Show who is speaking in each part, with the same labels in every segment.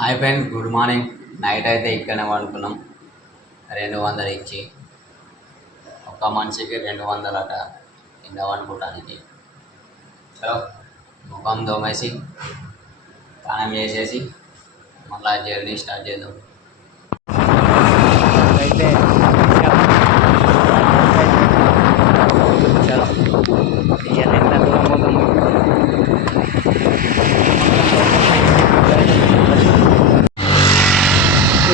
Speaker 1: Hi friends good morning. Night అయితే ఇక్కడనే పడుకున్నాం. రెండు వందలు ఇచ్చి. ఒక మనిషికి రెండు వందలట కింద పడుకోవటానికి. సో ముఖం దోమేసి స్నానం చేసేసి మళ్ళీ జర్నీ స్టార్ట్ చేద్దాం.
Speaker 2: అయితే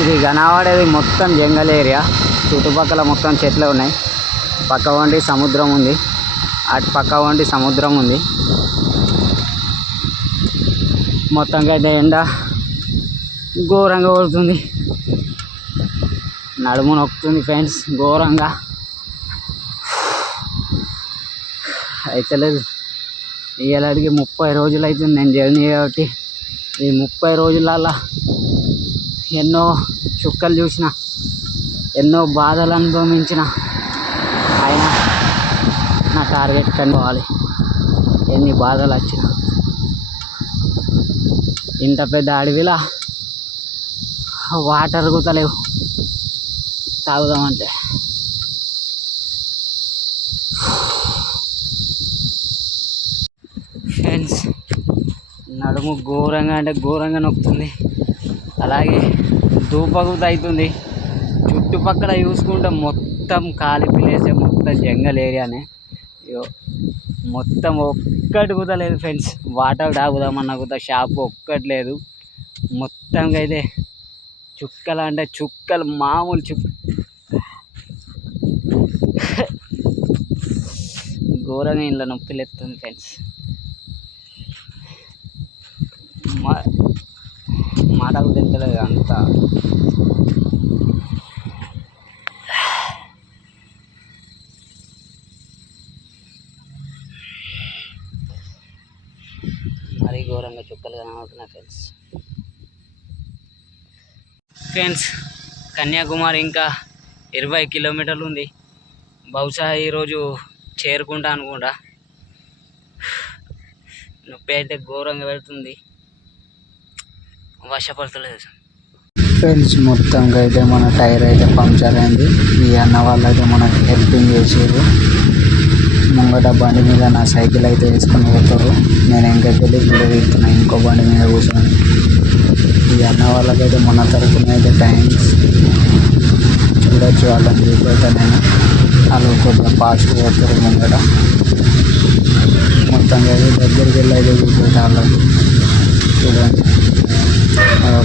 Speaker 2: ఇది కనబడేది మొత్తం జంగల్ ఏరియా. చుట్టుపక్కల మొత్తం చెట్లు ఉన్నాయి. పక్క వంటి సముద్రం ఉంది. అటు పక్క వంటి సముద్రం ఉంది. మొత్తంగా అయితే ఎండ ఘోరంగా కొడుతుంది. నడుము నొక్కుతుంది ఫ్రెండ్స్ ఘోరంగా. అయితే లేదు ఇవాళకి ముప్పై రోజులు అవుతుంది నేను జర్నీ కాబట్టి. ఈ ముప్పై రోజులల్లా ఎన్నో చుక్కలు చూసిన ఎన్నో బాధలు అనుభవించిన ఆయన నా టార్గెట్ కనుకోవాలి ఎన్ని బాధలు వచ్చినా. ఇంత పెద్ద అడవిలా వాటర్ గుతలేవు. తాగుదామంటే ఫ్రెండ్స్ నడుము ఘోరంగా అంటే ఘోరంగా నొక్కుతుంది. అలాగే దూపగుత అవుతుంది. చుట్టుపక్కల చూసుకుంటే మొత్తం ఖాళీ ప్లేసే మొత్తం జంగల్ ఏరియానే ఇగో మొత్తం ఒక్కటి కూడా లేదు ఫ్రెండ్స్ వాటర్ తాగుదామన్నా కూడా షాప్ ఒక్కటి లేదు. మొత్తంగా అయితే చుక్కలు అంటే చుక్కలు మామూలు చుక్క ఘోరంగా ఇంట్లో నొప్పిలు లేస్తుంది ఫ్రెండ్స్ మా మాటలు తింటలేదు అంత. మరీ ఘోరంగా చుక్కలు కనబడుతున్నాయి ఫ్రెండ్స్. ఫ్రెండ్స్ కన్యాకుమారి ఇంకా ఇరవై కిలోమీటర్లు ఉంది. బహుశా ఈరోజు చేరుకుంటా అనుకుంటా. నొప్పి అయితే ఘోరంగా పెడుతుంది. వశపడతలేదు ఫ్రెండ్స్ మొత్తంగా అయితే మన టైర్ అయితే పంక్చర్ అయింది. ఈ అన్న వాళ్ళు అయితే మనకి హెల్పింగ్ చేసారు ముంగట బండి మీద నా సైకిల్ అయితే వేసుకొని పోతారు. నేను ఇంకెక్కడికి గుడి తీస్తున్నా ఇంకో బండి మీద కూర్చొని ఈ అన్న వాళ్ళకైతే మన తరఫున అయితే థ్యాంక్స్. చూడొచ్చు వాళ్ళని చూపెట్టా నేను. వాళ్ళు కొద్దిగా ఫాస్ట్ పోతారు ముంగట. మొత్తంగా అయితే దగ్గరికి వెళ్ళి అయితే చూపెట్టా వాళ్ళకి చూడండి.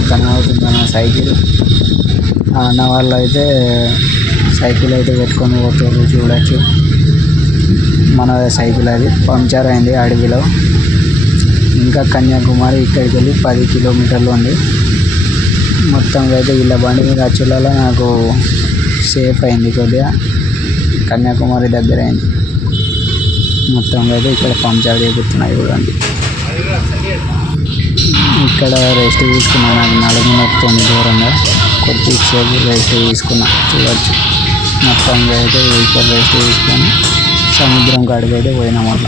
Speaker 2: కనబడుతుంది అన్న సైకిల్. ఆ అన్న వాళ్ళు అయితే సైకిల్ అయితే పెట్టుకొని పోతారు చూడొచ్చు. మన సైకిల్ అది. పంక్చర్ అయింది అడవిలో. ఇంకా కన్యాకుమారి ఇక్కడికి వెళ్ళి పది కిలోమీటర్లు ఉంది. మొత్తంగా అయితే వీళ్ళ బండి మీద వచ్చేలా నాకు సేఫ్ అయింది కొద్దిగా. కన్యాకుమారి దగ్గర అయింది. మొత్తంగా అయితే ఇక్కడ పంచర్ చేపుతున్నాయి చూడండి. ఇక్కడ రెస్ట్ తీసుకున్నాను. నడుము నొప్పుంది దూరంగా. కొద్దిసేపు రెస్ట్ తీసుకున్నా. చూడవచ్చు మొత్తంగా అయితే ఇక్కడ రెస్ట్ తీసుకొని సముద్రం కాడికి అయితే పోయినాం వల్ల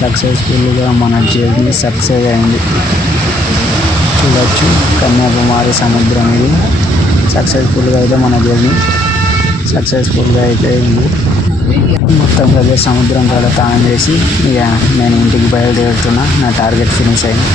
Speaker 2: సక్సెస్ఫుల్గా మన జర్నీ సక్సెస్ అయింది. చూడవచ్చు కన్యాకుమారి సముద్రం ఇది. సక్సెస్ఫుల్గా అయితే మన జర్నీ సక్సెస్ఫుల్గా అయితే అయింది. మొత్తం అదే సముద్రం కాడ తానం చేసి ఇక నేను ఇంటికి బయలుదేరుతున్నా. నా టార్గెట్ ఫినిష్ అయింది.